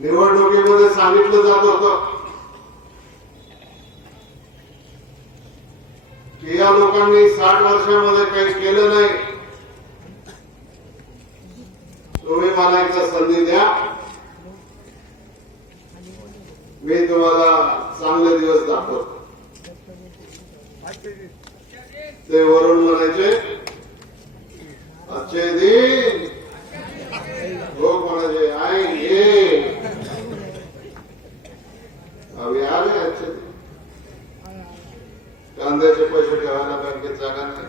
निवडणुकीमध्ये सांगितलं जात होतं की या लोकांनी 60 वर्षामध्ये काही केलं नाही, तुम्ही मला एकदा संधी द्या, मी तुम्हाला चांगले दिवस दाखवतो. ते वरून म्हणायचे अच्छे दिन, लोक म्हणायचे आएंगे, अभी आ गए अच्छे दिन. कांद्याचे पैसे ठेवायला बँकेत जागा नाही,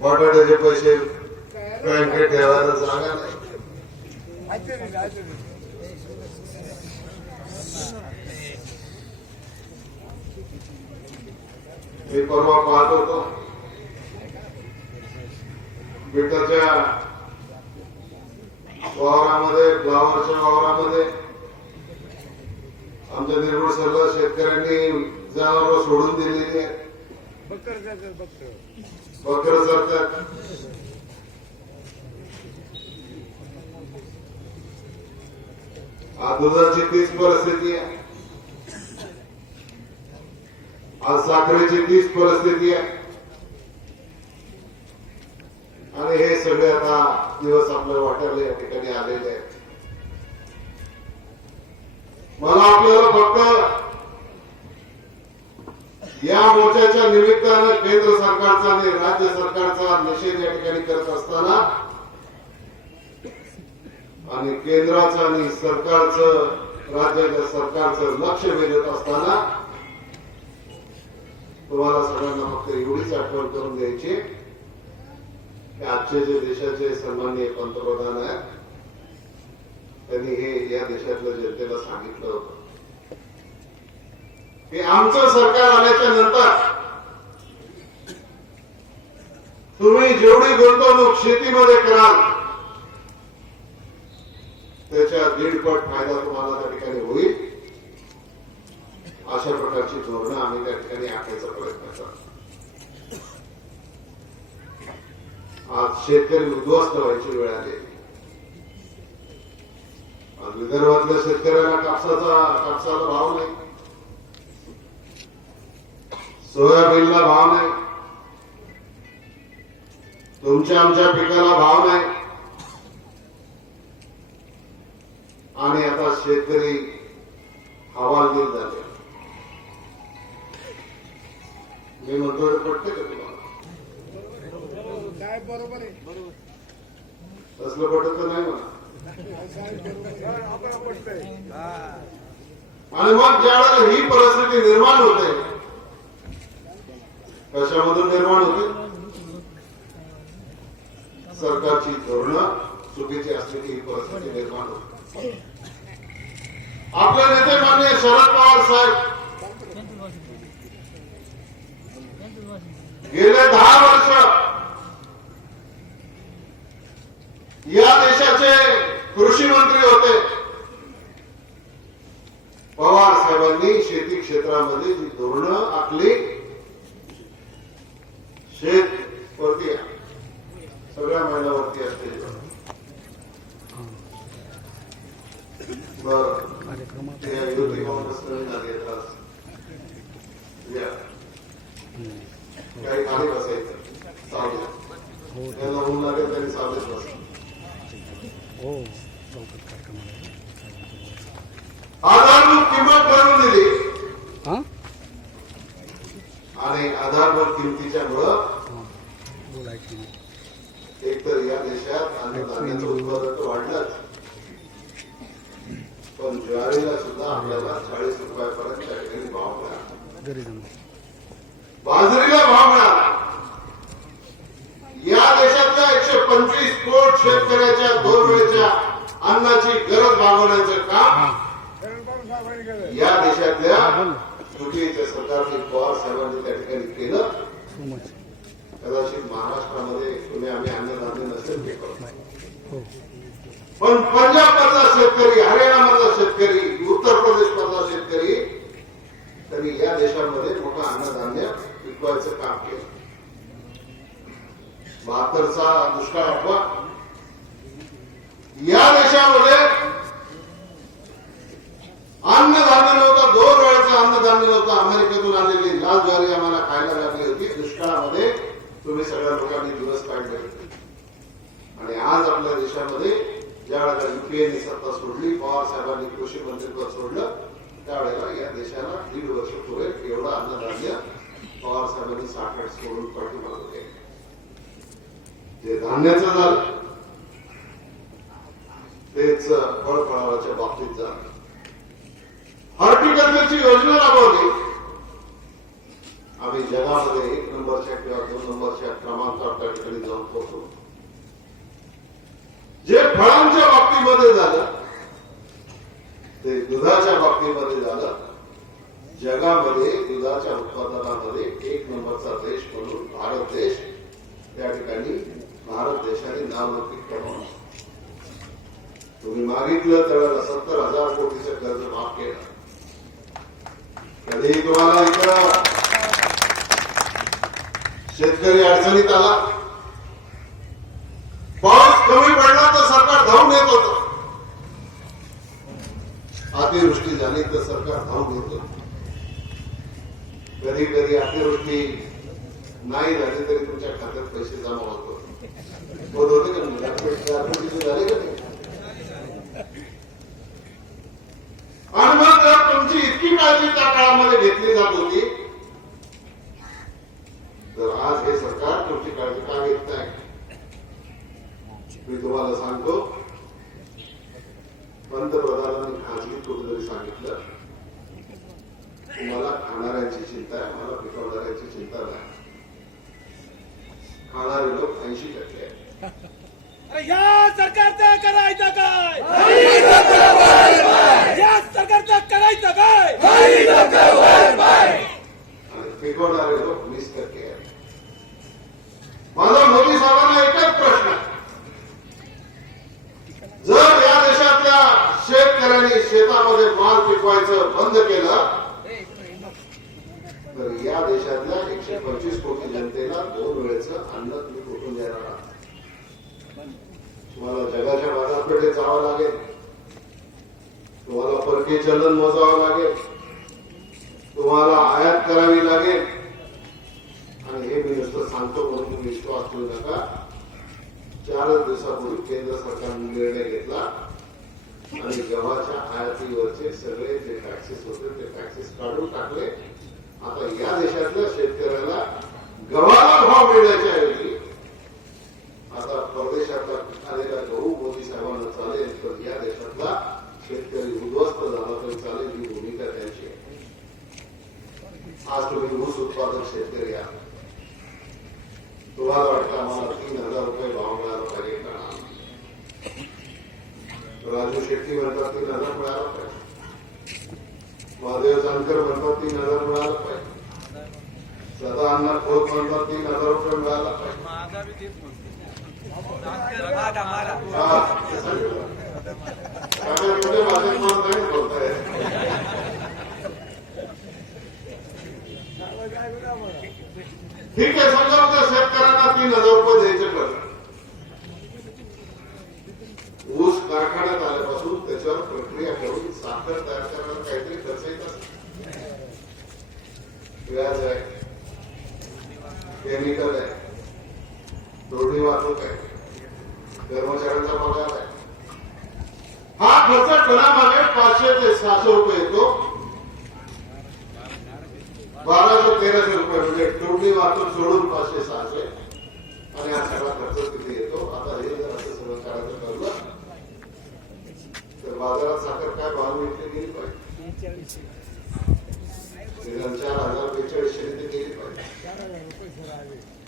बटाट्याचे पैसे बँकेत ठेवायला जागा नाही. मी परवा पाहत होतो बेटाच्या वावरामध्ये, फ्लावरच्या वावरामध्ये आमच्या निर्मळ सरला शेतकऱ्यांनी जनावर सोडून दिलेली आहे. बकर सरकार आज दुधाची तीच परिस्थिती आहे, आज साखरेची तीच परिस्थिती आहे. आणि हे सगळे आता दिवस आपल्या वाट्याला या ठिकाणी आलेले आहेत. मला आपल्याला फक्त या मोर्चाच्या निमित्तानं केंद्र सरकारचा आणि राज्य सरकारचा निषेध या ठिकाणी करत असताना आणि केंद्राचं आणि सरकारचं, राज्याच्या सरकारचं लक्ष वेधत असताना तुम्हाला सगळ्यांना फक्त एवढीच आठवण करून द्यायची की आजचे जे देशाचे सन्माननीय पंतप्रधान आहेत त्यांनी हे या देशातल्या जनतेला सांगितलं होतं की आमचं सरकार आल्याच्या नंतर तुम्ही जेवढी गुंतवणूक शेतीमध्ये कराल त्याच्या 1.5 पट फायदा तुम्हाला त्या ठिकाणी होईल. अशा प्रकारची धोरणं आम्ही त्या ठिकाणी आखायचा प्रयत्न करतो. आज शेतकरी उद्ध्वस्त व्हायची वेळ आली. आज विदर्भातल्या शेतकऱ्याला कापसाला भाव नाही, सोयाबीनला भाव नाही, तुमच्या आमच्या पिकाला भाव नाही. आणि आता शेतकरी हवालदिल झाले. मी म्हणतो पटते का तुम्हाला? काय बरोबर आहे, तसलं पटत नाही मला. आणि मग ज्यावेळेला ही परिस्थिती निर्माण होते, कशामधून निर्माण होते? सरकारची धोरणं चुकीची असलेली ही परिस्थिती निर्माण होते. आपले नेते माननीय शरद पवार साहेब गेले 10 वर्ष या देशाचे कृषी मंत्री होते. पवार साहेबांनी शेती क्षेत्रामध्ये जी धोरणं आखली, शेत वरती सगळ्या महिलावरती असते. युती काँग्रेस काही खाली बसायचं, सावलीत त्यांना ऊन लागेल त्यांनी सावलीत बसायचं. आधारभूत किंमत करून दिली आणि आधारभूत किमतीच्या मुळे एकतर या देशात अन्नधान्याचं उत्पादन तर वाढलंच, पण ज्वारीला सुद्धा आपल्याला 40 रुपयापर्यंत त्या ठिकाणी भाव मिळाला, बाजरीला भाव मिळाला. या देशातल्या 125 कोटी शेतकऱ्याच्या 2 वेळच्या अन्नाची गरज भागवण्याचं काम या देशातल्या युतीच्या सरकारने, पवार साहेबांनी त्या ठिकाणी केलं. कदाचित महाराष्ट्रामध्ये तुम्ही आम्ही अन्नधान्य नसेल ते करतो, पण पंजाबमधला शेतकरी, हरियाणामधला शेतकरी, उत्तर प्रदेशमधला शेतकरी त्यांनी या देशामध्ये मोठं अन्नधान्य विकवायचं काम केलं. 72चा दुष्काळ आठवा, या देशामध्ये अन्नधान्य नव्हतं, 2 वेळचं अन्नधान्य नव्हतं. अमेरिकेतून आलेली लाल ज्वारी आम्हाला खायला लागली होती. दुष्काळामध्ये तुम्ही सगळ्या लोकांनी दिवस काढले होते. आणि आज आपल्या देशामध्ये ज्यावेळेला युपीएने सत्ता सोडली, पवार साहेबांनी कृषी मंत्रिपद सोडलं, त्यावेळेला या देशाला 1.5 वर्ष पुरेल एवढं अन्नधान्य पवार साहेबांनी साठवण सोडून पाठीमागे होते. जे धान्याचं झालं तेच फळफळाच्या बाबतीत झालं. हॉर्टिकल्चरची योजना राबवली. आम्ही जगामध्ये 1 नंबरच्या किंवा 2 नंबरच्या क्रमांकावर त्या ठिकाणी जाऊन पोहोचलो. जे फळांच्या बाबतीमध्ये झालं ते दुधाच्या बाबतीमध्ये झालं. जगामध्ये दुधाच्या उत्पादनामध्ये 1 नंबरचा देश म्हणून भारत देश त्या ठिकाणी भारत देशाने नावलौकिक कमावलं. तुम्ही मागितलं त्यावेळेला 70,000 कोटीचं कर्ज माफ केलं. कधीही तुम्हाला इकडं शेतकरी अडचणीत आला, पाऊस कमी पडला तर सरकार धावून येत होतं. अतिवृष्टी झाली तर सरकार धावून येत होतं. कधी कधी अतिवृष्टी नाही झाली तरी तुमच्या खात्यात पैसे जमा होत होते का? झाले का नाही? आणि मग जर तुमची इतकी काळजी त्या काळामध्ये घेतली जात होती तर आज हे सरकार तुमची काळजी का घेत नाही? मी तुम्हाला सांगतो, पंतप्रधानांनी खासगीत कुठेतरी सांगितलं, तुम्हाला खाणाऱ्यांची चिंता आहे, मला पिकवणाऱ्यांची चिंता नाही. खाणारे लोक 80% आहेत. या सरकारचं करायचं काय? या सरकारचं करायचं काय? आणि पिकवणारे लोक 20% आहेत. माझा मोदी साहेबांना एकच प्रश्न आहे, जर या देशातल्या शेतकऱ्यांनी शेतामध्ये माल पिकवायचं बंद केलं तर या देशातल्या 125 कोटी जनतेला 2 वेळेचं अन्न तुम्ही कुठून देणार आहात? तुम्हाला जगाच्या बाजारपेठेत जावं लागेल, तुम्हाला परकीय चलन मोजावं लागेल, तुम्हाला आयात करावी लागेल. आणि हे मी नुसतं सांगतो म्हणून तुम्ही विश्वास ठेवू नका. 4 दिवसापूर्वी केंद्र सरकारने निर्णय घेतला आणि गव्हाच्या आयातीवरचे सगळे जे टॅक्सेस होते ते टॅक्सेस काढून टाकले. आता या देशातल्या शेतकऱ्याला गव्हाला भाव मिळण्याच्या ऐवजी आता परदेशातला आलेला गहू मोदी साहेबांना चालेल तर या देशातला शेतकरी उद्ध्वस्त झाला तरी चालेल, ही भूमिका त्यांची आहे. आज तुम्ही ऊस उत्पादक शेतकरी आहात, तुम्हाला वाटतं आम्हाला 3,000 रुपये भाव मिळाला पाहिजे का? राजू शेट्टी म्हणतात 3,000 मिळाला पाहिजे, महादेव जानकर म्हणतात 3,000 मिळाला पाहिजे, सदा अण्णा खोत म्हणतात 3,000 रुपये मिळाला पाहिजे. ठीक आहे, समजा उद्या शेतकऱ्यांना 3,000 रुपये द्यायचे पडले. ऊस कारखान्यात आल्यापासून त्याच्यावर प्रक्रिया करून साखर तयार करायला काहीतरी खर्च येत असतो. व्याज आहे, केमिकल आहे, तोडणी वाहतूक आहे, कर्मचाऱ्यांचा पगार आहे. हा खर्च टनामागे 500 ते 600 रुपये येतो. 1200-1300 रुपये म्हणजे तोडणी वाहतूक सोडून 500-600 आणि हा सगळा खर्च किती येतो? आता हे जर असं सगळं करायचं ठरलं तर बाजारात साखर काय भाव विकली गेली पाहिजे? 4,042 गेली पाहिजे.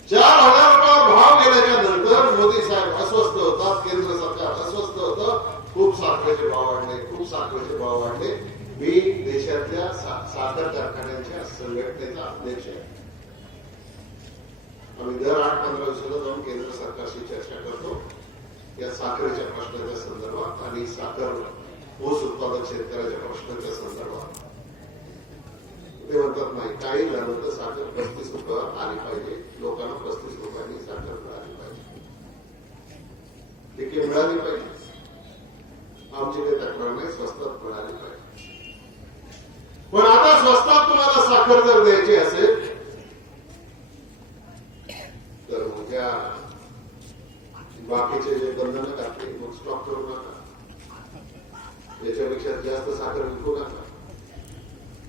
4,000 रुपयावर भाव गेल्याच्या नंतर मोदी साहेब अस्वस्थ होतात, केंद्र सरकार अस्वस्थ होतं. खूप साखरेचे भाव वाढले, खूप साखरेचे भाव वाढले. मी देशातल्या साखर कारखान्यांच्या संघटनेचा अध्यक्ष आहे. आम्ही दर 8-15 दिवसाला जाऊन केंद्र सरकारशी चर्चा करतो या साखरेच्या प्रश्नाच्या संदर्भात आणि साखर ऊस उत्पादक शेतकऱ्याच्या प्रश्नाच्या संदर्भात. ते म्हणतात नाही, काही झालं तर साखर 35 रुपयावर आली पाहिजे, लोकांना 35 रुपयांनी साखर मिळाली पाहिजे, टिके मिळाली पाहिजे. साखर जर द्यायची असेल तर मग त्या बाकीचे जे बंधनं घातली मग स्टॉक करू नका, याच्यापेक्षा जास्त साखर विकू नका,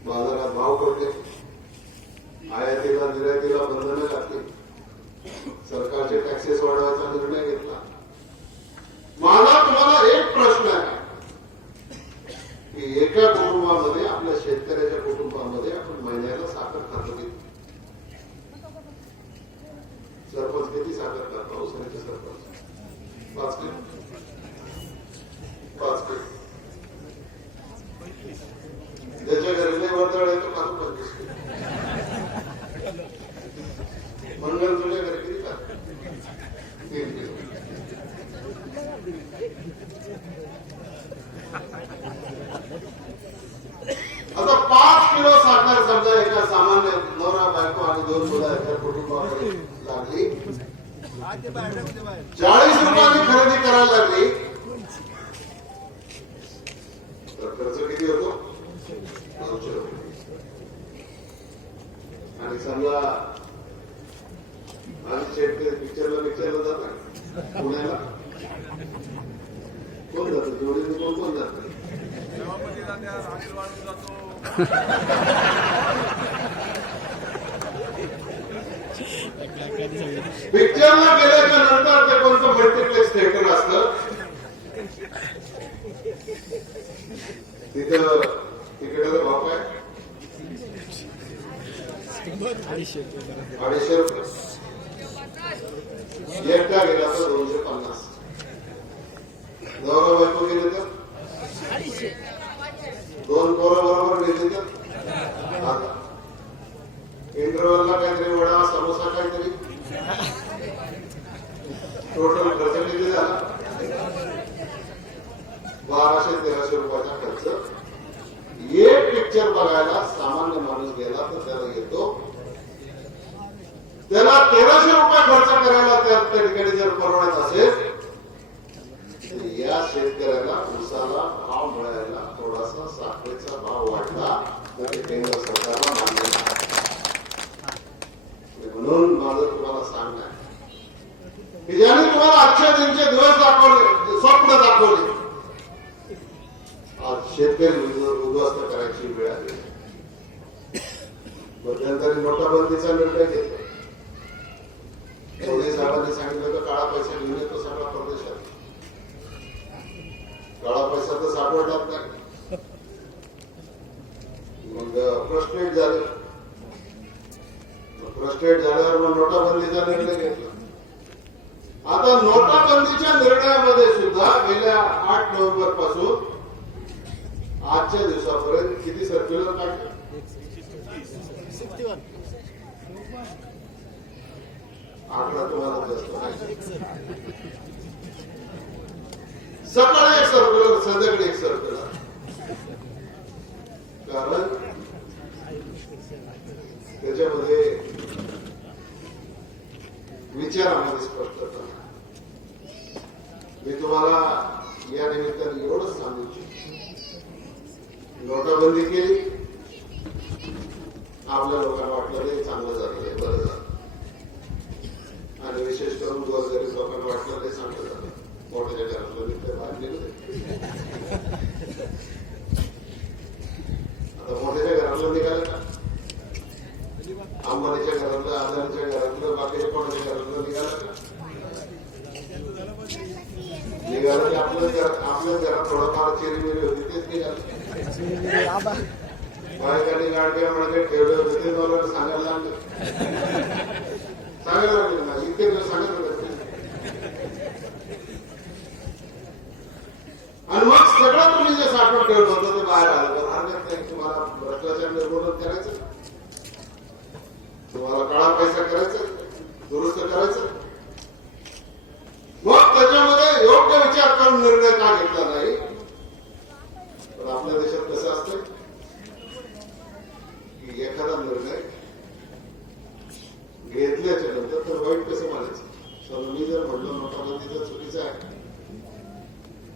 बाजारात भाव पडले, आयातीला निर्यातीला बंधनं घातली, सरकारचे टॅक्सेस वाढवायचा निर्णय घेतला. मला तुम्हाला एक प्रश्न आहे की एका कुटुंबामध्ये, आपल्या शेतकऱ्याच्या कुटुंबामध्ये आपण महिन्याला साखर खातो किती? सरपंच किती साखर खाता? उसरीचे सरपंच 5 किलो. 5 किलो. ज्याच्या घरी नाही वर्दळ आहे तो खातो 25 किलो. मंगल तुझ्या घरी किती खात? 3 किलो. आता 5 किलो साखर समजा एका सामान्य नवरा बायको आणि 2 मुलांच्या कुटुंबामध्ये लागली, 40 रुपयांनी खरेदी करायला लागली तर खर्च किती होतो? 200 रुपये. आणि समजा आणि शेतकरी पिक्चरला जातात पुण्याला, कोण जातं? जोडीने कोण जातं? पिक्चरला गेल्याच्या नंतर ते कोणतं मल्टिप्लेक्स थिएटर असतं तिथं तिकिटाचा भाव काय? 250 रुपये. एकटा गेला तर 250. नवरा बायको गेले तर 2 पोरं बरोबर गेले तर 1000. इंटरव्हलला काहीतरी वडा समोसा काहीतरी टोटल खर्च किती झाला? 1200-1300 रुपयाचा खर्च. एक पिक्चर बघायला सामान्य माणूस गेला तर त्याला येतो, त्याला 1300 रुपये खर्च करायला त्या ठिकाणी जर परवडत असेल तर या शेतकऱ्याला ऊसाला भाव मिळायला थोडासा साखरेचा भाव वाढला तर ते केंद्र सरकारला मान्य नाही. म्हणून माझं तुम्हाला सांगणं आहे की ज्याने तुम्हाला आजच्या दिनचे दिवस दाखवले, स्वप्न दाखवले, आज शेतकरी उद्ध्वस्त करायची वेळ आली. मध्यंतरी नोटाबंदीचा निर्णय घेतला. मोदी साहेबांनी सांगितलं तर काळा पैसा घेऊन येतो सगळा परदेशात. काळा पैसा तर सापडलाच नाही. मग फ्रस्ट्रेट झाले. फ्रस्ट्रेट झाल्यावर मग नोटाबंदीचा निर्णय घेतला. आता नोटाबंदीच्या निर्णयामध्ये सुद्धा गेल्या 8 नोव्हेंबर पासून आजच्या दिवसापर्यंत किती सर्क्युलर काढले? 61. आकडा तुम्हाला जास्त नाही. सकाळी एक सर्क्युलर, संध्याकाळी एक सर्क्युलर. कारण त्याच्यामध्ये विचारामध्ये स्पष्टता. मी तुम्हाला या निमित्ताने एवढंच सांगू इच्छितो, नोटाबंदी केली, आपल्या लोकांना वाटलं ते चांगलं झालं, बरं झालं, आणि विशेष करून गोरगरीब लोकांना वाटलं ते चांगलं झालं. मोठ्या घरातलं निघतं बाहेर निघते. आता मोठ्याच्या घरातलं निघालं का? अंबानीच्या घरातलं, अदानीच्या घरातलं, बाकीच्या कोणाच्या घरातलं निघालं का? निघालं की आपल्याच घरात थोडंफार चिरीमिरी होती तेच निघालं. बायकांनी गाडग्या म्हणजे ठेवले होते ते मला सांगायला लागले ना, इतके दिवस सांगत होते. आणि मग सगळं तुम्ही जे साठवून ठेवलं होतं ते बाहेर आलं. तर हरकत नाही, तुम्हाला भ्रष्टाचार निर्मूलन करायचं, तुम्हाला काळा पैसा करायचा, दुरुस्त करायचं. मग त्याच्यामध्ये योग्य विचार करून निर्णय का घेतला नाही? पण आपल्या देशात कसं असतं की एखादा निर्णय घेतल्याच्या नंतर तर वाईट कसं म्हणायचं. समजा मी जर म्हटलं नोटाबंदीचं चुकीचं आहे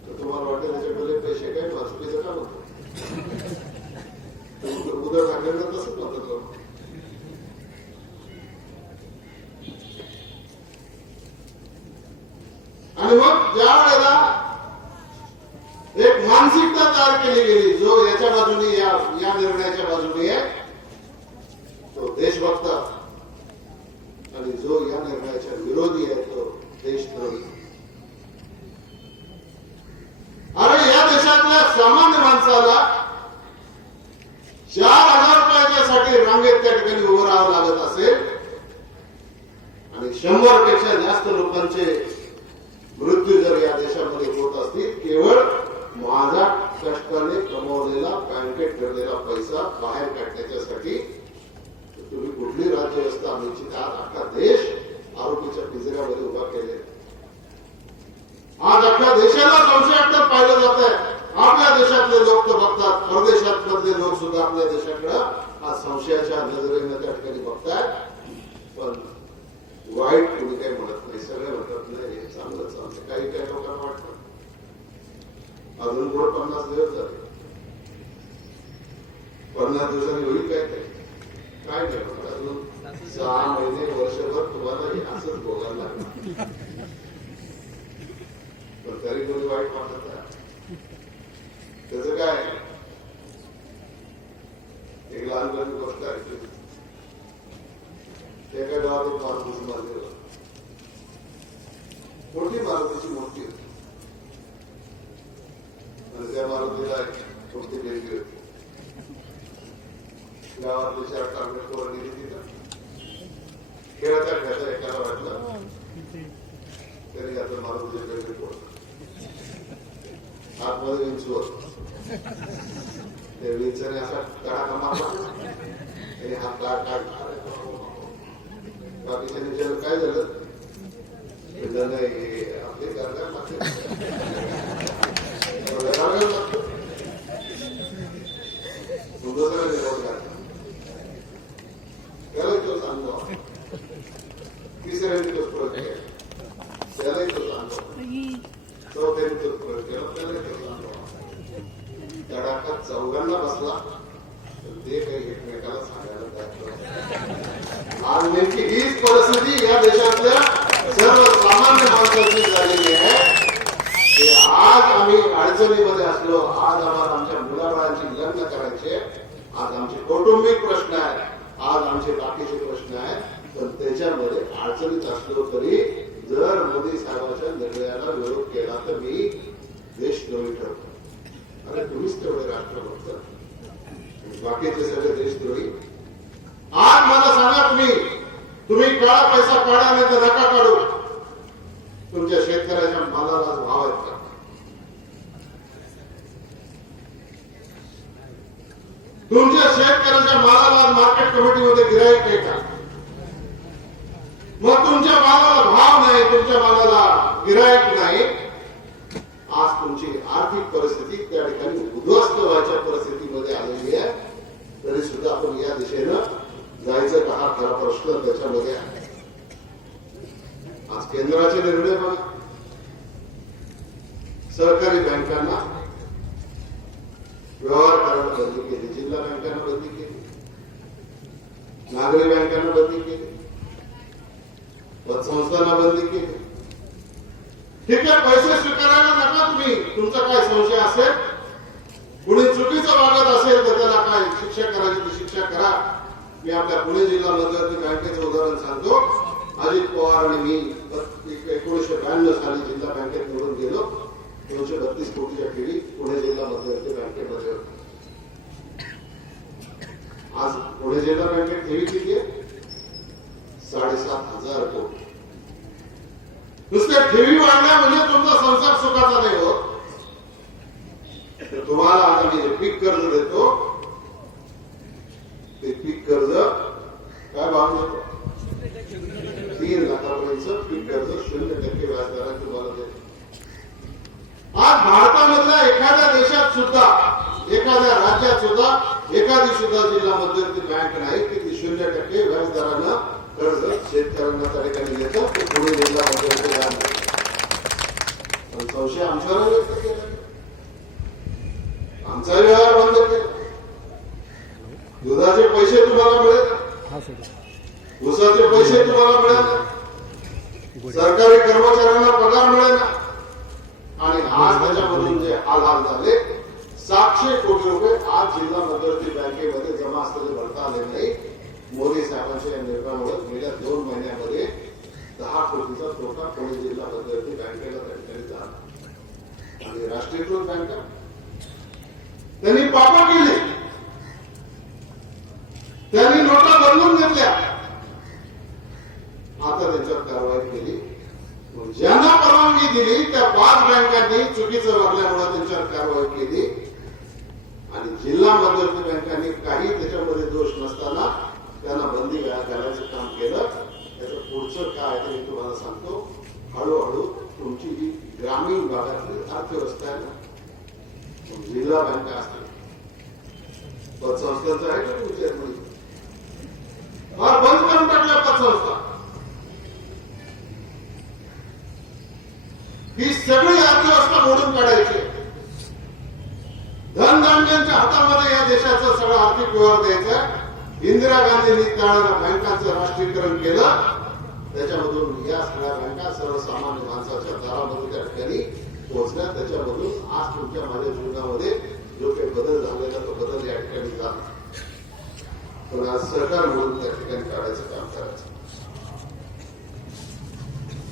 तर तुम्हाला वाटेल त्याच्याकडे पैसे काय चुकीचं का म्हणतो. उद्या ठाकरेंना तसंच म्हणतो. आणि मग ज्या वेळेला एक मानसिकता तयार केली गेली, जो याच्या बाजूने या निर्णयाच्या बाजूने आहे तो देशभक्त आणि जो या निर्णयाच्या विरोधी आहे तो देशद्रोही. अरे या देशातल्या सामान्य माणसाला 4,000 रुपयाच्या साठी रांगेत त्या ठिकाणी उभं राहावं लागत असेल आणि 100 पेक्षा जास्त लोकांचे मृत्यू जर या देशामध्ये होत असतील केवळ माझा कष्टाने कमवलेला बँकेत ठेवलेला पैसा बाहेर काढण्याच्यासाठी, तुम्ही कुठली राज्यव्यवस्था आम्ही आज अख्खा देश आरोपीच्या पिंजऱ्यामध्ये उभा केले. आज अख्ख्या देशाला संशयाकडे पाहिलं जात आहे. आपल्या देशातले लोक तर बघतात, परदेशात मधले लोक सुद्धा आपल्या देशाकडे आज संशयाच्या नजरेनं त्या ठिकाणी बघतायत. पण वाईट कोणी काही म्हणत नाही, सगळे म्हणत नाही हे चांगलं चालतं. काही काही लोकांना वाटतं अजून पुढे 50 दिवस झाले, 50 दिवसांनी होईल काय काय नाही अजून 6 महिने वर्षभर तुम्हाला हे असंच बोलायला लागणार. पण तरी कोणी वाईट वाटत आहे त्याचं काय. एक लहानपणी गोष्ट आहे, एका गावात एक मारुतीचं मंदिर होतं. मोठी मारुतीची मूर्ती होती आणि त्या मारुतीला मोठी देवी होती. गावातले 4 टांगडे पोरं गेली तिथं. खेळता खेळता एकाला वाटलं तरी आता मारुतीचे देवी पोरं आतमध्ये विंचू ते विंचने असा तडाखा मारला आणि हात काढ बाकीच्या विचार काय झालं आपले गारगार लागते त्यालाही तो सांगतो, तिसऱ्याने तोच परत केला, त्यालाही तो सांगतो, चौथ्याने तोच परत केला, त्यालाही तो सांगतो. तडाखात चौघांना बसला तर ते काही एकमेकाला सांगायला तयार. आज नेमकी हीच परिस्थिती या देशातल्या सर्वसामान्य माणसाची झालेली आहे. आज आम्ही अडचणीमध्ये असलो, आज आम्हाला आमच्या मुलाबाळांची लग्न करायचे, आज आमचे कौटुंबिक प्रश्न आहेत, आज आमचे बाकीचे प्रश्न आहेत, पण त्याच्यामध्ये अडचणीत असलो तरी जर मोदी साहेबांच्या निर्णयाला विरोध केला तर मी देशद्रोही ठरतो. अरे तुम्हीच तेवढे राष्ट्रभक्त, बाकीचे सगळे देशद्रोही. आज मला सांगा तुम्ही काळा पैसा काढा नाही तर नका काढू. तुमच्या शेतकऱ्याच्या मालाला भाव आहेत का? तुमच्या शेतकऱ्याच्या मालाला मार्केट कमिटीमध्ये गिराईक आहे का? मग तुमच्या मालाला भाव नाही, तुमच्या मालाला गिराईक नाही. आज तुमची आर्थिक परिस्थिती त्या ठिकाणी उद्ध्वस्त व्हायच्या परिस्थितीमध्ये आलेली आहे. तरी सुद्धा आपण या दिशेनं जायचं का, हा खरा प्रश्न त्याच्यामध्ये आहे. आज केंद्राचे निर्णय बघा, सहकारी बँकांना व्यवहार करायला बंदी केली, जिल्हा बँकांना बंदी केली, नागरी बँकांना बंदी केली, पतसंस्थांना बंदी केली. ठीक आहे, पैसे स्वीकारायला नका तुम्ही. तुमचा काय संशय असेल, कुणी चुकीचं वागत असेल तर त्याला काय शिक्षा करायची ती शिक्षा करा. मी आपल्या पुणे जिल्हा मध्यवर्ती बँकेचं उदाहरण सांगतो. अजित पवार आणि मी 1992 साली जिल्हा बँकेत निवडून गेलो. 232 कोटीच्या ठेवी पुणे जिल्हा मध्यवर्ती बँकेमध्ये होती. आज पुणे जिल्हा बँकेत ठेवी किती आहे? 7,500 कोटी. नुसत्या ठेवी वाढल्या म्हणजे तुमचा संसार सुखाचा नाही होत. तुम्हाला आता मी जे पीक कर्ज देतो ते पीक कर्ज काय भाव देतो? 3 लाखापर्यंत पीक कर्ज 0% व्याजदराने तुम्हाला देतो. आज भारतामधल्या एखाद्या देशात सुद्धा, एखाद्या राज्यात सुद्धा, एखादी सुद्धा जिल्हा मध्यवर्ती बँक नाही की ती 0% व्याजदरानं कर्ज शेतकऱ्यांना त्या ठिकाणी देतं. ते पुणे जिल्हा मध्यवर्ती बँक. पण संशय आमच्यावर व्यक्त केला, आमचा व्यवहार बंद केला. दुधाचे पैसे तुम्हाला मिळेल, ऊसाचे पैसे तुम्हाला मिळेल, सरकारी कर्मचाऱ्यांना पगार मिळेल. कोटीचा तोटा पुणे जिल्हा मध्यवर्ती बँकेला त्या ठिकाणी झाला आणि राष्ट्रीयकृत बँका त्यांनी पापा केले, त्यांनी नोटा बदलून घेतल्या, आता त्यांच्यावर कारवाई केली. ज्यांना परवानगी दिली त्या 5 बँकांनी चुकीचं वागल्यामुळे त्यांच्यावर कारवाई केली आणि जिल्हा मध्यवर्ती बँकांनी काही त्याच्यामध्ये दोष नसताना त्यांना बंदी घालायचं काम केलं. त्याचं पुढचं काय ते मी तुम्हाला सांगतो. हळूहळू तुमची जी ग्रामीण भागातली अर्थव्यवस्था आहे ना, जिल्हा बँका असतील, पतसंस्थांचं आहे का तुमच्या फार बंद करून टाकल्या पतसंस्था. ही सगळी अर्थव्यवस्था मोडून काढायची. धनधान्यांच्या हातामध्ये या देशाचं सगळं आर्थिक व्यवहार द्यायचा. इंदिरा गांधींनी त्यावेळेला बँकांचं राष्ट्रीयकरण केलं. त्याच्यामधून या सगळ्या बँका सर्वसामान्य माणसाच्या दारामध्ये त्या ठिकाणी पोहोचल्या. त्याच्यामधून आज तुमच्या माझ्या जीवनामध्ये जो काही बदल झालेला तो बदल या ठिकाणी झाला. पण आज सरकार म्हणून त्या ठिकाणी काढायचं काम करायचं.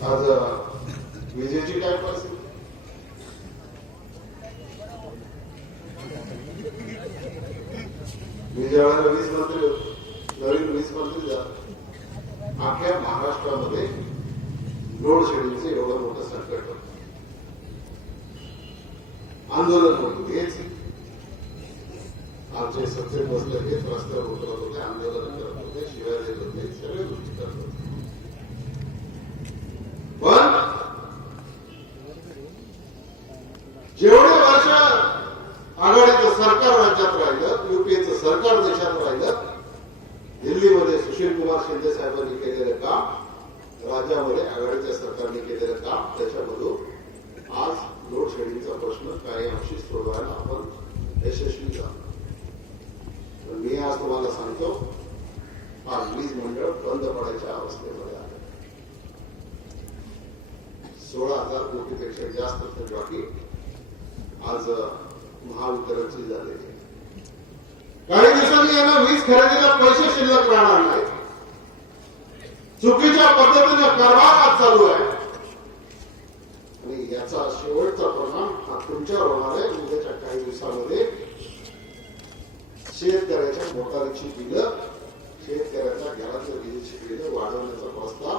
आज विजेची काय परिस्थिती? मी ज्यावेळेला वीज मंत्री होतो, नवीन वीज मंत्री झाला, अख्ख्या महाराष्ट्रामध्ये लोड शेडिंगचं एवढं मोठं संकट होतं. आंदोलन होतं. हेच आमचे सत्तेत बसले हेच रस्त्यावर उतरत होते, आंदोलन करत होते, शिवाय देत होते, सगळे गोष्टी करत होते. पण जेवढे वर्ष आघाडीचं सरकार राज्यात राहिलं, युपीएचं सरकार देशात राहिलं, दिल्लीमध्ये सुशील कुमार शिंदे साहेबांनी केलेलं काम, राज्यामध्ये आघाडीच्या सरकारने केलेलं काम, त्याच्यामधून आज लोड शेडिंगचा प्रश्न काही अंशी सोडवायला आपण यशस्वी झालो. मी आज तुम्हाला सांगतो, आज वीज मंडळ बंद पडायच्या अवस्थेमध्ये आहे. 16,000 कोटीपेक्षा जास्त थकबाकी आज महावितरणची झालेली आहे. काही दिवसांनी यांना वीज खरेदीला पैसे शिल्लक राहणार नाही. चुकीच्या पद्धतीने कारभार आज चालू आहे आणि याचा शेवटचा परिणाम हा तुमच्यावर होणार आहे. उद्याच्या काही दिवसामध्ये शेतकऱ्याच्या मोटारीची बिलं, शेतकऱ्याच्या घरातल्या विजेची बिलं वाढवण्याचा प्रस्ताव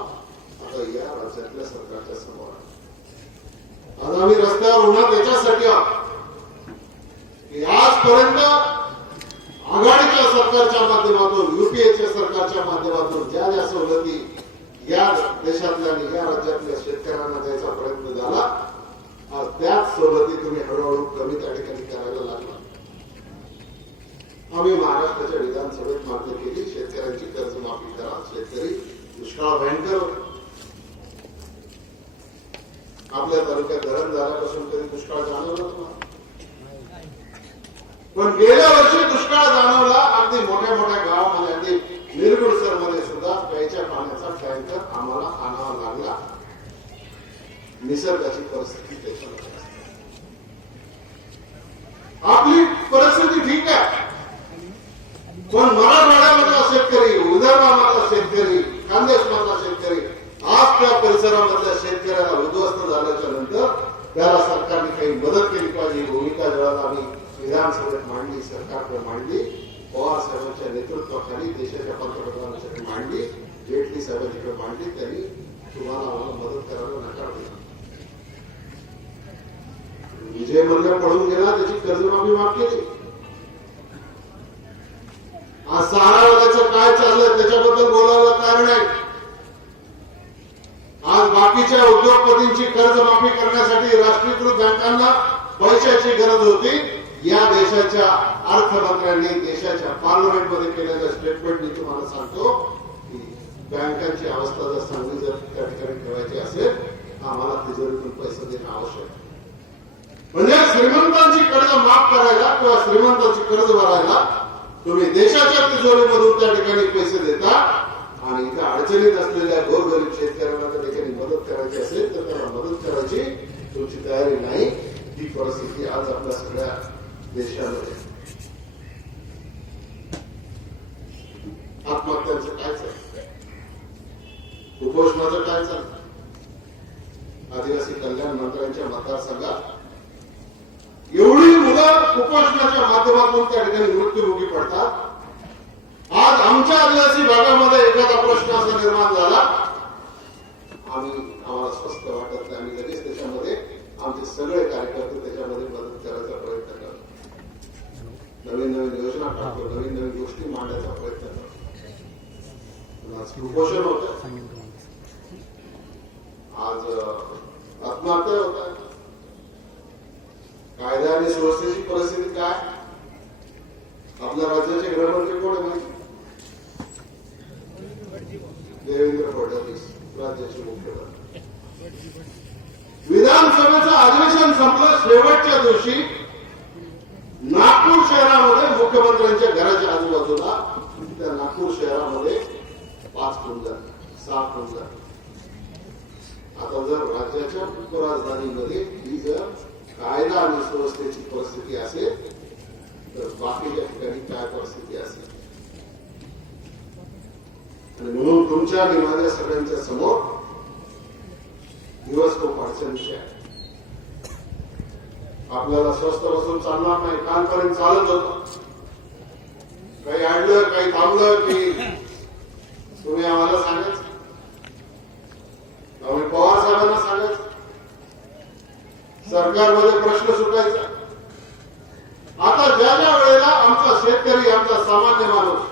आता या राज्यातल्या सरकारच्या समोर आहे. आज आम्ही रस्त्यावर उन्हात याच्यासाठी आहोत की आजपर्यंत आघाडीच्या सरकारच्या माध्यमातून, युपीएच्या सरकारच्या माध्यमातून ज्या ज्या सवलती या देशातल्या आणि या राज्यातल्या शेतकऱ्यांना द्यायचा प्रयत्न झाला, आज त्याच सवलती तुम्ही हळूहळू कमी त्या ठिकाणी करायला लागला. आम्ही महाराष्ट्राच्या विधानसभेत मागणी केली, शेतकऱ्यांची कर्जमाफी करा. शेतकरी दुष्काळ भयंकर आपल्या तालुक्यात धरण झाल्यापासून कधी दुष्काळ जाणवलाच नाही. पण गेल्या वर्षी दुष्काळ जाणवला. अगदी मोठ्या मोठ्या गावामध्ये, अगदी निरगुडसरमध्ये सुद्धा प्यायच्या पाण्याचा टँकर आम्हाला आणावा लागला. निसर्गाची परिस्थिती त्याच्यामध्ये आपली परिस्थिती ठीक आहे, पण मराठवाड्यामधला शेतकरी, विदर्भामधला शेतकरी, खानदेशमधला शेतकरी आज त्या परिसरामधल्या शेतकऱ्याला उद्ध्वस्त झाल्याच्या नंतर त्याला सरकारने काही मदत केली पाहिजे. भूमिका ज्यावेळेला आम्ही विधानसभेत मांडली, सरकारकडे मांडली, पवार साहेबांच्या नेतृत्वाखाली देशाच्या पंतप्रधानांकडे मांडली, जेटली साहेबांच्याकडे मांडली. त्यांनी तुम्हाला आम्हाला मदत करायला नकार दिला. विजय मल्ल्या पळून गेला, त्याची कर्जमाफी माफ केली. आज सहारावाल्याचं काय चाललंय त्याच्याबद्दल बोलायला कारण आहे. आज बाकीच्या उद्योगपतींची कर्जमाफी करण्यासाठी राष्ट्रीयकृत बँकांना पैशाची गरज होती. या देशाच्या अर्थमंत्र्यांनी, देशाच्या पार्लमेंटमध्ये केलेल्या स्टेटमेंटनी तुम्हाला सांगतो की बँकांची अवस्था जर चांगली जर त्या ठिकाणी ठेवायची असेल तर आम्हाला तिजोरीतून पैसे देणं आवश्यक आहे. म्हणजे श्रीमंतांची कर्ज माफ करायला किंवा श्रीमंतांची कर्ज भरायला तुम्ही देशाच्या तिजोरीमधून त्या ठिकाणी पैसे देता आणि इथं अडचणीत असलेल्या गोरगरीब शेतकऱ्यांना त्या ठिकाणी मदत करायची असेल तर त्यांना मदत करायची तुमची तयारी नाही. ही परिस्थिती आज आपल्या सगळ्या देशामध्ये. आत्महत्यांचं काय चाललं, कुपोषणाचं काय चाललं, आदिवासी कल्याण मंत्र्यांच्या मतदारसंघात एवढी मुलं कुपोषणाच्या माध्यमातून त्या ठिकाणी मृत्युमुखी पडतात. आज आमच्या आदिवासी भागामध्ये एखादा प्रश्न असा निर्माण झाला, आम्हाला स्वस्त वाटत नाही. आम्ही लगेच त्याच्यामध्ये आमचे सगळे कार्यकर्ते त्याच्यामध्ये मदत करायचा प्रयत्न करतो. नवीन नवीन योजना टाकतो, नवीन नवीन गोष्टी मांडण्याचा प्रयत्न करतो. आज कुपोषण होत, आज आत्महत्या होत आहे. कायदा आणि सुव्यवस्थेची परिस्थिती काय? आपल्या राज्याचे गृहमंत्री कोण आहे माहिती? देवेंद्र फडणवीस, राज्याचे मुख्यमंत्री. विधानसभेचं अधिवेशन संपलं, शेवटच्या दिवशी नागपूर शहरामध्ये मुख्यमंत्र्यांच्या घराच्या आजूबाजूला त्या नागपूर शहरामध्ये 5 खून झाले, 6 खून झाले. आता जर राज्याच्या उपराजधानीमध्ये ही जर कायदा आणि सुव्यवस्थेची परिस्थिती असेल तर बाकीच्या ठिकाणी काय परिस्थिती असेल? आणि म्हणून तुमच्या आणि माझ्या सगळ्यांच्या समोर दिवस खूप अडचणीचे आहे. आपल्याला स्वस्त बसून चालणार नाही. कालपर्यंत चालत होतं, काही अडलं काही थांबलं की तुम्ही आम्हाला सांगायचं, आम्ही पवार साहेबांना सांगायचं, सरकारमध्ये प्रश्न सुटायचा. आता ज्या ज्या वेळेला आमचा शेतकरी, आमचा सामान्य माणूस,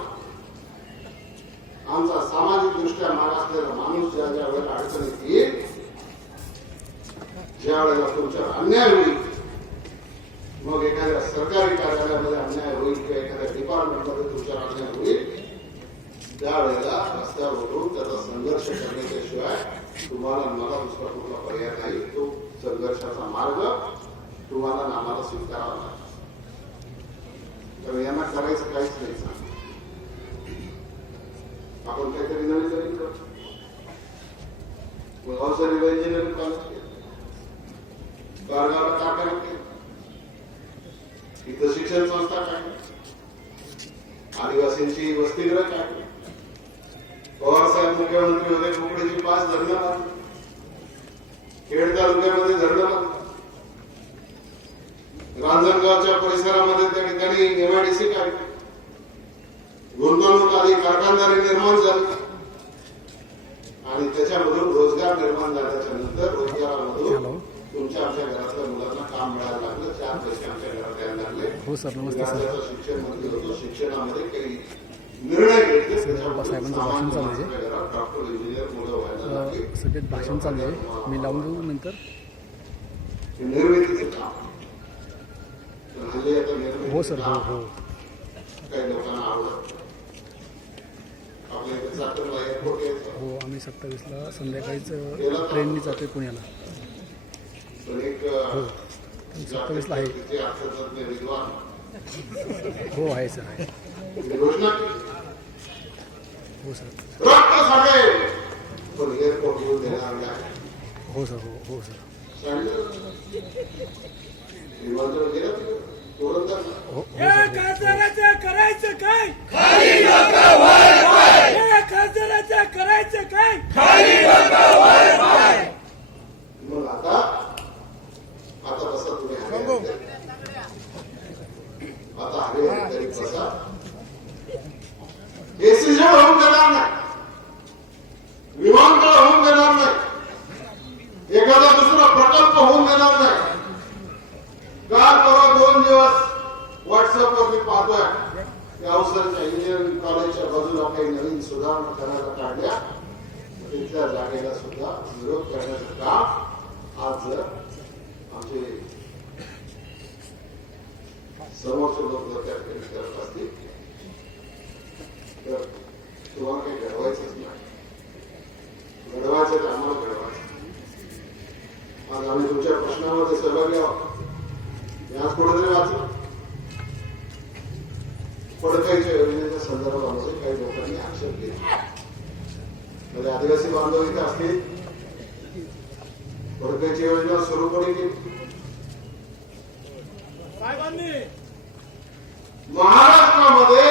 आमचा सामाजिक दृष्ट्या मागासलेला माणूस ज्या ज्या वेळेला अडचणीत येईल, ज्या वेळेला तुमच्यावर अन्याय होईल, मग एखाद्या सरकारी कार्यालयामध्ये अन्याय होईल किंवा एखाद्या डिपार्टमेंटमध्ये तुमच्यावर अन्याय होईल, त्यावेळेला रस्त्यावर उतरून त्याचा संघर्ष करण्याच्याशिवाय तुम्हाला मला दुसरा कुठला पर्याय नाही. तो संघर्षाचा मार्ग तुम्हाला आम्हाला स्वीकारावा लागतो. तर यांना करायचं काहीच नाही. आपण काहीतरी नवीन नवीन करतो. अवसरी इंजिनिअरिंग कॉलेज केलं, गारगावला टाकायला केलं, इथं शिक्षण संस्था काढली, आदिवासींची वसतिगृह काढली. पवार साहेब मुख्यमंत्री होते, कोकणीची 5 धरणं बांधली, खेड तालुक्यामध्ये धरणं बांधली, रांजणगावच्या परिसरामध्ये त्या ठिकाणी एमआयडीसी काढली, गुंतवणूक आली, कारखानदारी निर्माण झाली आणि त्याच्यामधून रोजगार निर्माण झाल्याच्या नंतर रोजगारामधून तुमच्या आमच्या घरातल्या मुलांना काम मिळायला लागलं. 4 पैसे आमच्या घरात यायला लागले. हो सर, नमस्ते सर. राज्याचा शिक्षण मंत्री होतो, शिक्षणामध्ये काही निर्णय घेतले, साहेबांचं भाषण चालू आहे. डॉक्टर इंजिनियर मुलं व्हायला लागली. सगळ्यात भाषण चालू आहे, मी लावून देऊ नंतर. निर्मितीचं काम हल्ली आता निर्मिती हो सर, हो हो. काही लोकांना आवडत. आपल्या इथे चाकरला एअरपोर्ट यायचं, हो, आम्ही 27ला संध्याकाळीच ट्रेननी जातोय पुण्याला. पण एक हो, 27ला आहे. तिथे अर्थतज्ञ विद्वान हो आहे सर, आहे. योजना हो सर, रक्त सांगेल पण एअरपोर्ट येऊन देणार नाही. हो सर, हो हो सर. विमानतळ गेलं तुरंत हो या खासदाराचं करायचं काय? खाली डोकं वर पाय, या खासदाराचं करायचं काय? खाली डोकं वर पाय. मग आता बसा तुम्ही आता हवे तरी बसा. एसी शेड होऊन देणार नाही, विमानतळ होऊन देणार नाही, एखादा दुसरा प्रकल्प होऊन देणार नाही. काल परवा 2 दिवस व्हॉट्सअपवर मी पाहतोय अवसरच्या इंजिनिअरिंग कॉलेजच्या बाजूला काही नवीन सुधारणा करायला काढल्या, तिथल्या जागेला सुद्धा विरोध करण्याचं काम आज जर आमचे समोरचे लोक जर त्या ठिकाणी करत असतील तर तुम्हाला काही घडवायचंच नाही. घडवायचं तर आम्हाला घडवायचं. आज आम्ही तुमच्या प्रश्नामध्ये सहभागी आहोत. आज कुठेतरी वाचलं पडकाईच्या योजनेच्या संदर्भामध्ये काही लोकांनी आक्षेप घेतला. म्हणजे आदिवासी बांधव इथे असतील, पडकाईची योजना सुरू कोणी केली? साहेबांनी. महाराष्ट्रामध्ये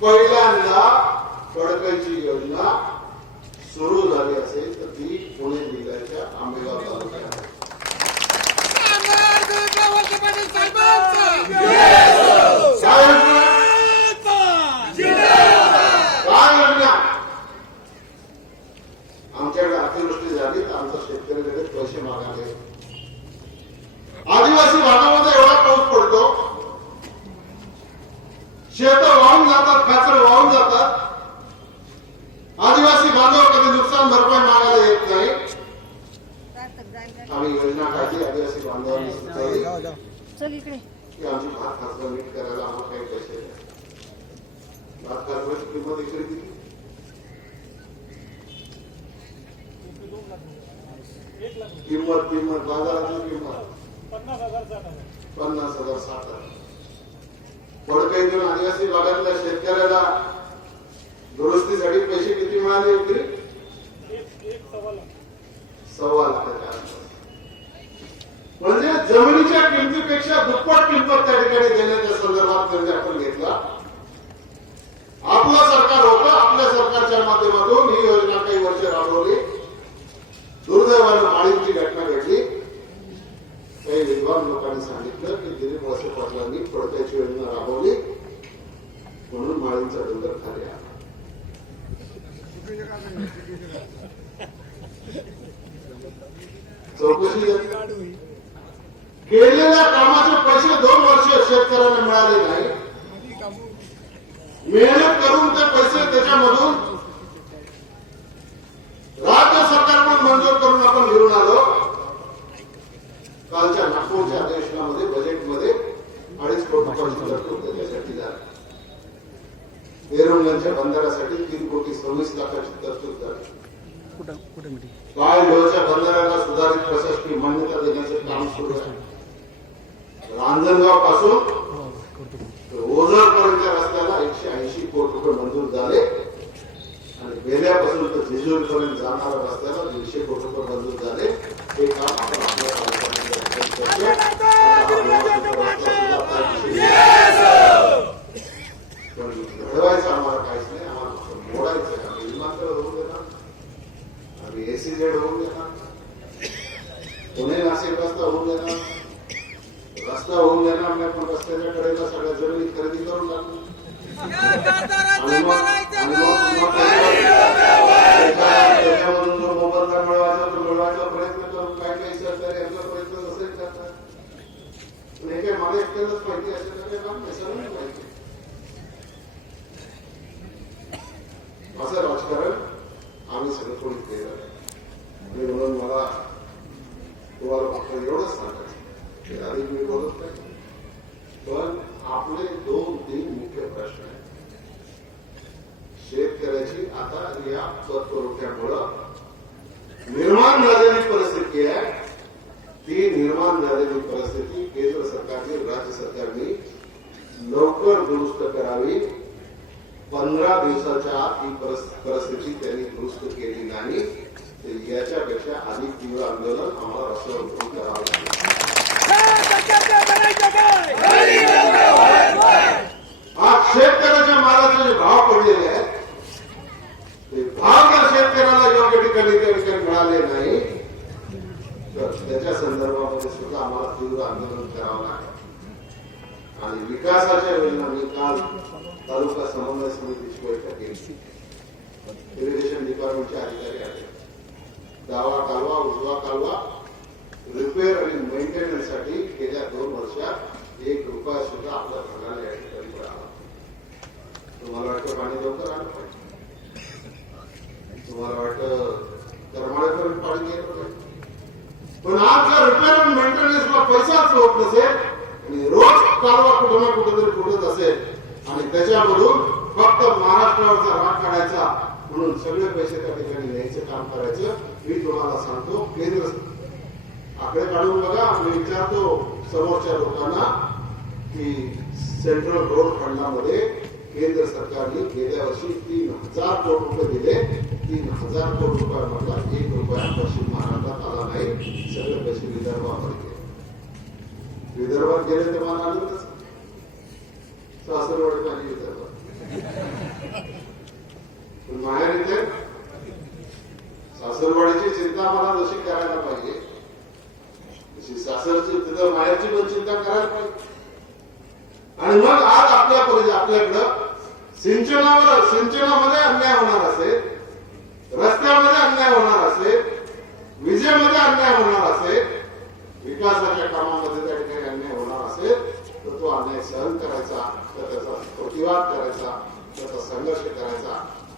पहिल्यांदा पडकाईची योजना सुरू झाली असेल तर ती पुणे जिल्ह्यात जिल्ह्याच्या आंबेगाव तालुक्यात आमच्याकडे अतिवृष्टी झाली तर आमच्या शेतकऱ्याकडे पैसे मागावे. आदिवासी भागामध्ये एवढा पाऊस पडतो, शेत वाहून जातात, कचरे वाहून जातात. आदिवासी बांधव कधी नुकसान भरपाई मागायला येत नाही. आम्ही योजना काढली, आदिवासी बांधवांनी सुचवली की आमची भात खासदार नीट करायला आम्हाला काही पैसे द्या. भात खासदाराची किंमत इकडे किती? किंमत बाजाराची किंमत 50,000 60,000. पडकई देऊन आदिवासी भागातल्या शेतकऱ्याला दुरुस्तीसाठी पैसे किती मिळाले होते? 1.25 लाख. म्हणजे जमिनीच्या किमतीपेक्षा दुप्पट किंमत त्या ठिकाणी देण्याच्या संदर्भात निर्णय आपण घेतला. आपलं सरकार होतं, आपल्या सरकारच्या माध्यमातून ही योजना काही वर्ष राबवली. दुर्दैवानं माळींची घटना घडली. काही विद्वान लोकांनी सांगितलं की दिलीप वळसे पाटलांनी पडत्याची योजना राबवली म्हणून माळींचा डोंगर खाली आला. चौकशी केलेल्या कामाचे पैसे 2 वर्ष शेतकऱ्यांना मिळाले नाही. मेहनत करून ते पैसे त्याच्यामधून राज्य सरकारकडून मंजूर करून आपण घेऊन आलो. कालच्या नागपूरच्या अधिवेशनामध्ये बजेटमध्ये 2.5 कोटी रुपयांची तरतूद त्याच्यासाठी झाली. तेरंगणच्या बंधाऱ्यासाठी 3,26 लाखाची तरतूद झाली. काळलोच्या बंधाऱ्याला सुधारित प्रशासकीय मान्यता देण्याचं काम सुरू आहे. रांजणगाव पासून ओझर पर्यंतच्या रस्त्याला 180 कोटी रुपये मंजूर झाले आणि बेल्यापासून तर जेजूर पर्यंत जाणाऱ्या रस्त्याला 150 कोटी रुपये मंजूर झाले. हे काम आपण आपल्या पण घडवायचं आम्हाला काहीच नाही. आम्हाला मोडायचं. आम्ही विमानतळ होऊन देणार, आम्ही एसीजेड होऊन देणार, पुणे नाशिक रस्ता होऊन देणार, रस्ता होऊन देणार नाही. पण रस्त्याच्या कडेला सगळ्या जमिनी खरेदी करून लागणार. त्याच्यामधून जो मोबदला मिळवायचा तो मिळवायचा प्रयत्न करून काही सरकारी यांचा प्रयत्न नसेल करतात. हे काय मला एकट्यालाच माहिती असेल तर काही काम नाही, सर्वांना माहिती. असं राजकारण आम्ही सगळं कोणी केलं आणि म्हणून मला तुम्हाला फक्त एवढंच सांगायचं की अधिक मी बोलत नाही. पण आपले 2-3 मुख्य प्रश्न आहेत. शेतकऱ्याची आता या पतपुरवठ्यामुळं निर्माण झालेली परिस्थिती आहे. ती निर्माण झालेली परिस्थिती केंद्र सरकारने, राज्य सरकारने लवकर दुरुस्त करावी. 15 दिवसाच्या आत ही परिस्थिती त्यांनी दुरुस्त केली नाही तर याच्यापेक्षा अधिक तीव्र आंदोलन आम्हाला रस्त्यावर उतरून करावं लागेल. आज शेतकऱ्याच्या मालाचे जे भाव पडलेले आहेत ते भाव जर शेतकऱ्याला योग्य ठिकाणी त्या ठिकाणी मिळाले नाही तर त्याच्या संदर्भामध्ये सुद्धा आम्हाला तीव्र आंदोलन करावं लागेल. आणि विकासाच्या योजना मी काल तालुका समन्वय समितीची बैठक केली. इरिगेशन डिपार्टमेंटचे अधिकारी आले. डावा कालवा, उजवा कालवा रिपेअर आणि मेंटेनन्स साठी गेल्या 2 वर्षात 1 रुपया सुद्धा आपल्या भागाला या ठिकाणी मिळाला. तुम्हाला वाटतं पाणी लवकर आलं पाहिजे, तुम्हाला वाटतं करमाळ्यापर्यंत पाणी गेलं पाहिजे. पण आज जर रिपेअर आणि मेंटेनन्सला पैसाच होत नसेल आणि रोज कालवा कुठं ना कुठेतरी फुटत असेल आणि त्याच्यामधून फक्त महाराष्ट्रावरचा राग काढायचा म्हणून सगळे पैसे त्या ठिकाणी न्यायचं काम करायचं. मी तुम्हाला सांगतो, केंद्र आकडे काढून बघा. मी विचारतो समोरच्या लोकांना की सेंट्रल रोड फंडामध्ये केंद्र सरकारने गेल्या वर्षी 3,000 कोटी रुपये दिले. 3,000 कोटी रुपयामधला 1 रुपया पश्चिम महाराष्ट्रात आला नाही. सगळे पैसे विदर्भामध्ये गेले. विदर्भात गेले तर मला आनंदच. सासरवाडी माझी विदर्भात पण माहेर इथे सासरवाडीची चिंता आम्हाला जशी करायला पाहिजे तशी सासरची तिथं माहेरची पण चिंता करायला पाहिजे. आणि मग आज आपल्याकडं सिंचनामध्ये अन्याय होणार असेल, रस्त्यामध्ये अन्याय होणार असेल, विजेमध्ये अन्याय होणार असेल, विकासाच्या कामामध्ये त्या ठिकाणी अन्याय होणार असेल तर तो अन्याय सहन करायचा, तर त्याचा प्रतिवाद करायचा, त्याचा संघर्ष करायचा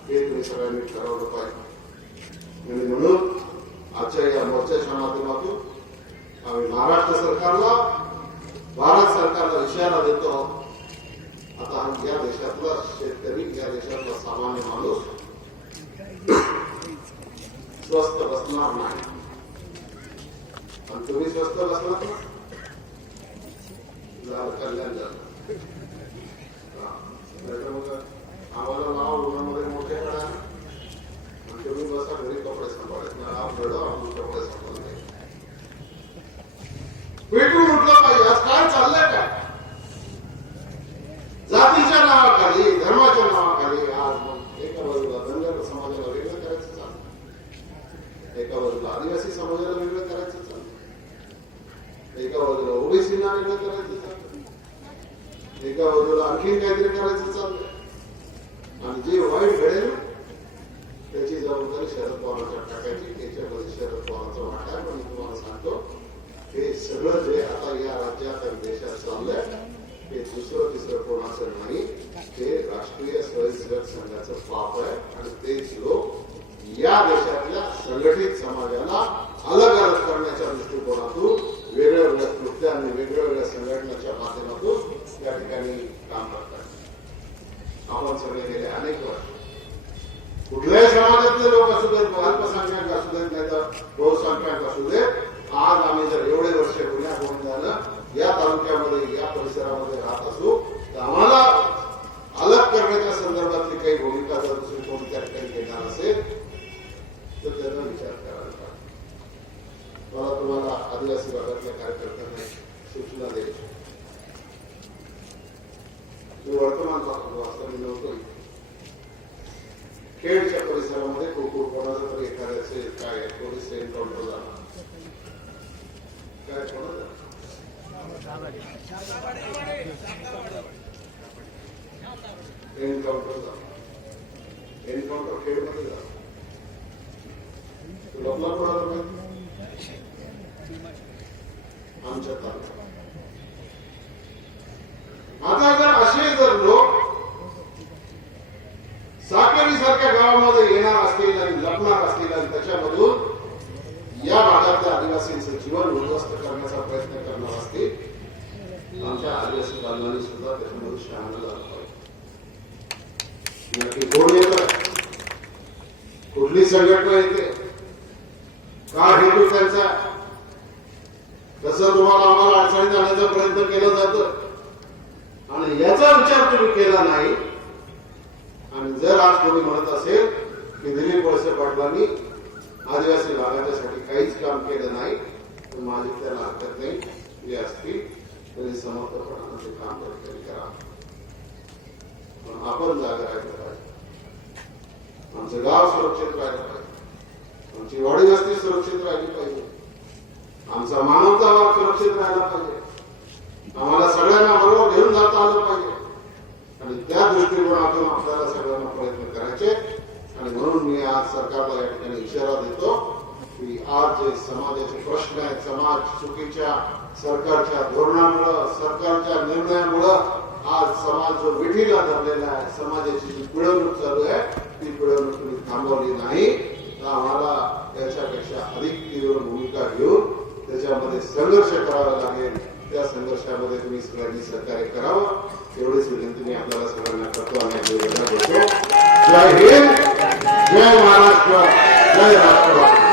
हे तुम्ही सगळ्यांनी ठरवलं पाहिजे. आणि म्हणून आजच्या या मोर्चाच्या माध्यमातून आम्ही महाराष्ट्र सरकारला, भारत सरकारला इशारा देतो. आता या देशातला शेतकरी, या देशातला सामान्य माणूस स्वस्थ बसणार नाही. आणि तुम्ही स्वस्थ बसलात ना, झालं कल्याण झालं. मग आम्हाला नाव उन्हामध्ये मोठे करा आणि तुम्ही बसा घरी कपडे सांभाळत ना, आप घडो आपण कपडे सांभाळत नाही. पेटून उठलं पाहिजे. आज काय चाललंय काय? जातीच्या नावाखाली, धर्माच्या नावाखाली आज मग एका बाजूला धनगर समाजाला वेगळं करायचं चाललं, एका बाजूला आदिवासी समाजाला वेगळं करायचं चाललं, एका बाजूला ओबीसीना वेगळं करायचं चाललं, एका बाजूला आणखीन काहीतरी करायचं चाललंय. आणि जे वाईट घडेल त्याची जबाबदारी शरद पवारांच्या टाकायची. त्याच्यामध्ये शरद पवारांचा वाटा आहे. पण मी तुम्हाला सांगतो हे सगळं जे आता या राज्यात आणि देशात चाललंय हे दुसरं तिसरं कोणाचं नाही, ते राष्ट्रीय स्वयंसेवक संघाचं पाप आहे. आणि तेच लोक या देशातल्या संघटित समाजाला अलग अलग करण्याच्या दृष्टिकोनातून वेगळ्या वेगळ्या कृत्या आणि वेगळ्या वेगळ्या संघटनाच्या माध्यमातून या ठिकाणी काम करतात. आपण सगळे गेले अनेक वर्ष कुठल्याही समाजातले लोक असू देत, अल्पसंख्याक असू देत, नाही तर बहुसंख्याक असू देत, आज आम्ही जर एवढे वर्ष गुन्ह्यानं या तालुक्यामध्ये, या परिसरामध्ये राहत असू तर आम्हाला अलग करण्याच्या संदर्भातली काही भूमिका जर दुसरी कोणी त्या ठिकाणी घेणार असेल तर त्यांना विचार करायला पाहिजे. मला तुम्हाला आदिवासी भागातल्या कार्यकर्त्यांना सूचना द्यायची. मी वर्तमान वाचता मी नव्हतो. खेडच्या परिसरामध्ये कोणाचं तरी एखाद्याचे काय पोलीस एन्काउंटर झाला, काय कोणाचा एन्काउंटर झाला, एन्काउंटर खेडमध्ये झाला. लोकला कोणाला माहिती आमच्या तालुक्यात. आता जर असे जर लोक साकेरी सारख्या गावामध्ये येणार असतील आणि लपणार असतील आणि त्याच्यामधून या भागातल्या आदिवासींचं जीवन उद्ध्वस्त करण्याचा प्रयत्न करणार असतील, आमच्या आदिवासी बांधवांनी सुद्धा त्याच्यामध्ये शहाणा झाला पाहिजे. नक्की कोण येतं, कुठली संघटना येते, का हेतू त्यांचा, तसं तुम्हाला आम्हाला अडचणीत आणण्याचा प्रयत्न केला जातो आणि याचा विचार तुम्ही केला नाही. आणि जर आज कोणी म्हणत असेल की दिलीप वळसे पाटलांनी आदिवासी भागाच्यासाठी काहीच काम केलं नाही तर माझी त्याला हरकत नाही. जे असतील त्यांनी समर्थपणानं ते काम करा. पण आपण जागा राहायला पाहिजे. आमचं गाव सुरक्षित राहायला पाहिजे, आमची वाडी वस्ती सुरक्षित राहिली पाहिजे, आमचा मानवता सुरक्षित राहायला पाहिजे, आम्हाला सगळ्यांना बरोबर घेऊन जाता आलं पाहिजे. आणि त्या दृष्टिकोनातून आपल्याला सगळ्यांना प्रयत्न करायचे. आणि म्हणून मी आज सरकारला या ठिकाणी इशारा देतो की आज जे समाजाचे प्रश्न आहेत, समाज चुकीच्या सरकारच्या धोरणामुळं, सरकारच्या निर्णयामुळं आज समाज जो विठीला धरलेला आहे, समाजाची जी पिळवणूक चालू आहे ती पिळवणूक तुम्ही थांबवली नाही तर आम्हाला त्याच्यापेक्षा अधिक तीव्र भूमिका घेऊन त्याच्यामध्ये संघर्ष करावा लागेल. त्या संघर्षामध्ये तुम्ही सगळ्यांनी सहकार्य करावं एवढीच विनंती मी आपल्याला सगळ्यांना करतो आणि आपल्याला देतो. जय हिंद, जय महाराष्ट्र, जय राष्ट्रवादी.